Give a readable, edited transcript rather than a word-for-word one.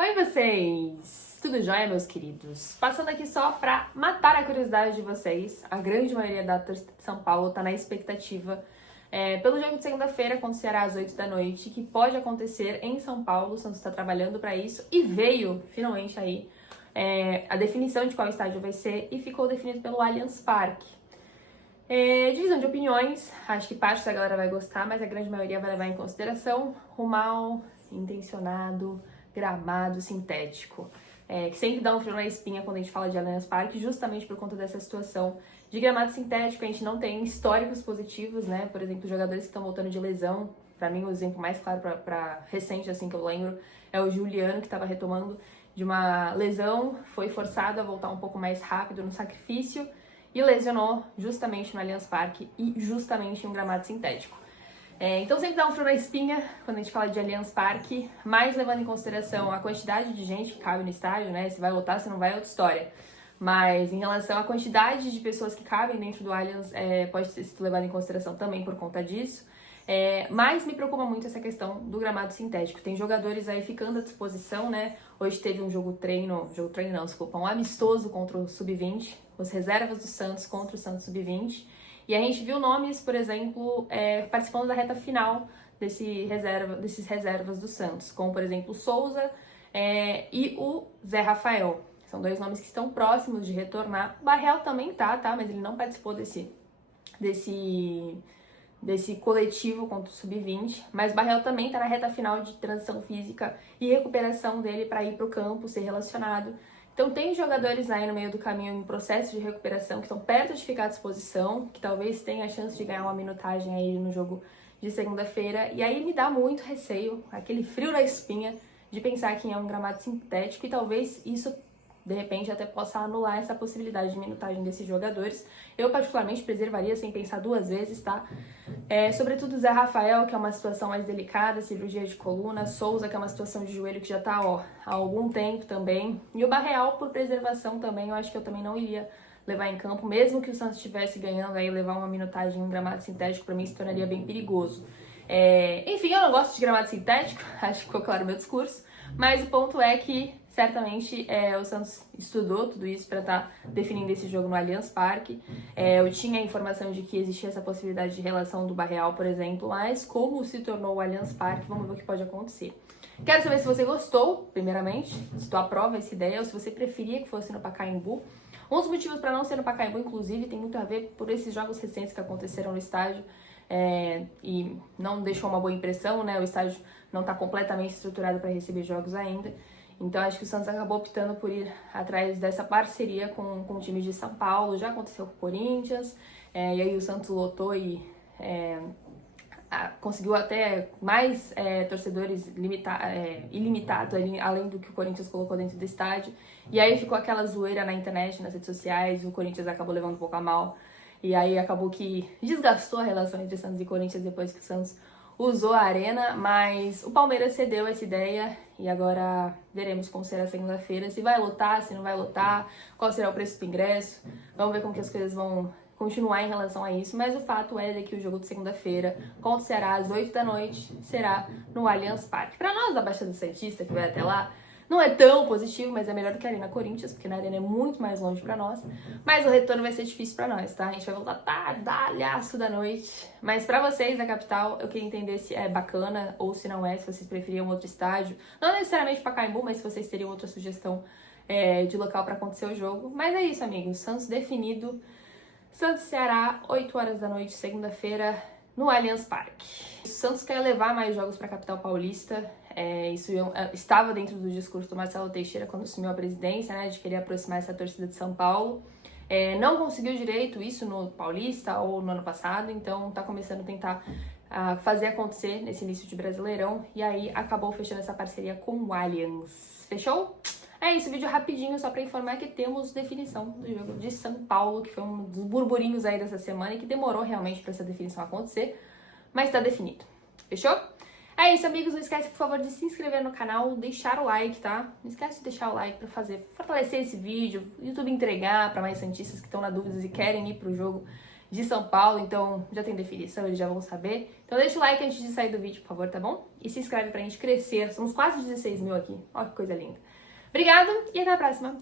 Oi vocês! Tudo jóia, meus queridos? Passando aqui só pra matar a curiosidade de vocês, a grande maioria da torcida de São Paulo tá na expectativa pelo jogo de segunda-feira contra o Ceará às 8 da noite, que pode acontecer em São Paulo. O Santos está trabalhando para isso e veio finalmente aí a definição de qual estádio vai ser e ficou definido pelo Allianz Parque. Divisão de opiniões, acho que parte da galera vai gostar, mas a grande maioria vai levar em consideração o mal intencionado gramado sintético, que sempre dá um frio na espinha quando a gente fala de Allianz Parque, justamente por conta dessa situação de gramado sintético. A gente não tem históricos positivos, né? Por exemplo, jogadores que estão voltando de lesão. Para mim, o exemplo mais claro para recente, assim, que eu lembro, é o Juliano, que estava retomando de uma lesão, foi forçado a voltar um pouco mais rápido no sacrifício e lesionou justamente no Allianz Parque e justamente em um gramado sintético. Então sempre dá um frio na espinha quando a gente fala de Allianz Parque, mas levando em consideração a quantidade de gente que cabe no estádio, né? Se vai lotar, se não vai, é outra história. Mas em relação à quantidade de pessoas que cabem dentro do Allianz, pode ser levado em consideração também por conta disso. Mas me preocupa muito essa questão do gramado sintético. Tem jogadores aí ficando à disposição, né? Hoje teve um amistoso contra o Sub-20, os reservas do Santos contra o Santos Sub-20. E a gente viu nomes, por exemplo, participando da reta final desses reservas do Santos, como, por exemplo, o Souza e o Zé Rafael. São dois nomes que estão próximos de retornar. O Barreal também tá? Mas ele não participou desse coletivo contra o Sub-20. Mas o Barreal também tá na reta final de transição física e recuperação dele para ir para o campo, ser relacionado. Então tem jogadores aí no meio do caminho em processo de recuperação que estão perto de ficar à disposição, que talvez tenha a chance de ganhar uma minutagem aí no jogo de segunda-feira. E aí me dá muito receio, aquele frio na espinha de pensar que é um gramado sintético e talvez isso de repente até possa anular essa possibilidade de minutagem desses jogadores. Eu particularmente preservaria sem pensar duas vezes, tá? Sobretudo o Zé Rafael, que é uma situação mais delicada, cirurgia de coluna, Souza, que é uma situação de joelho que já tá há algum tempo também, e o Barreal por preservação também. Eu acho que eu também não iria levar em campo, mesmo que o Santos estivesse ganhando, aí levar uma minutagem em um gramado sintético para mim se tornaria bem perigoso. Enfim, eu não gosto de gramado sintético, acho que ficou claro o meu discurso, mas o ponto é que certamente o Santos estudou tudo isso para estar definindo esse jogo no Allianz Parque. Eu tinha a informação de que existia essa possibilidade de relação do Barreal, por exemplo, mas como se tornou o Allianz Parque, vamos ver o que pode acontecer. Quero saber se você gostou, primeiramente, se tu aprova essa ideia ou se você preferia que fosse no Pacaembu. Um dos motivos para não ser no Pacaembu, inclusive, tem muito a ver por esses jogos recentes que aconteceram no estádio e não deixou uma boa impressão, né? O estádio não está completamente estruturado para receber jogos ainda. Então acho que o Santos acabou optando por ir atrás dessa parceria com o time de São Paulo. Já aconteceu com o Corinthians, e aí o Santos lotou e conseguiu até mais torcedores ilimitados, além do que o Corinthians colocou dentro do estádio. E aí ficou aquela zoeira na internet, nas redes sociais, o Corinthians acabou levando um pouco a mal. E aí acabou que desgastou a relação entre Santos e Corinthians depois que o Santos usou a arena, mas o Palmeiras cedeu essa ideia e agora veremos como será segunda-feira, se vai lotar, se não vai lotar, qual será o preço do ingresso, vamos ver como que as coisas vão continuar em relação a isso, mas o fato é que o jogo de segunda-feira contra o Ceará às 8 da noite será no Allianz Parque. Para nós da Baixada Santista, que vai até lá, não é tão positivo, mas é melhor do que a Arena Corinthians, porque na Arena é muito mais longe pra nós. Mas o retorno vai ser difícil pra nós, tá? A gente vai voltar tardalhaço da noite. Mas pra vocês da capital, eu queria entender se é bacana ou se não é, se vocês preferiam outro estádio. Não necessariamente Pacaembu, mas se vocês teriam outra sugestão de local pra acontecer o jogo. Mas é isso, amigos. Santos definido. Santos Ceará, 8 horas da noite, segunda-feira, no Allianz Parque. O Santos quer levar mais jogos para a capital paulista. Isso estava dentro do discurso do Marcelo Teixeira quando assumiu a presidência, né, de querer aproximar essa torcida de São Paulo. Não conseguiu direito isso no Paulista ou no ano passado, então está começando a tentar fazer acontecer nesse início de Brasileirão. E aí acabou fechando essa parceria com o Allianz. Fechou? É isso, vídeo rapidinho só para informar que temos definição do jogo de São Paulo, que foi um dos burburinhos aí dessa semana e que demorou realmente para essa definição acontecer, mas tá definido. Fechou? É isso, amigos, não esquece, por favor, de se inscrever no canal, deixar o like, tá? Não esquece de deixar o like para fortalecer esse vídeo, o YouTube entregar para mais santistas que estão na dúvida e querem ir pro jogo de São Paulo, então já tem definição, eles já vão saber. Então deixa o like antes de sair do vídeo, por favor, tá bom? E se inscreve pra gente crescer, somos quase 16 mil aqui, olha que coisa linda. Obrigada e até a próxima!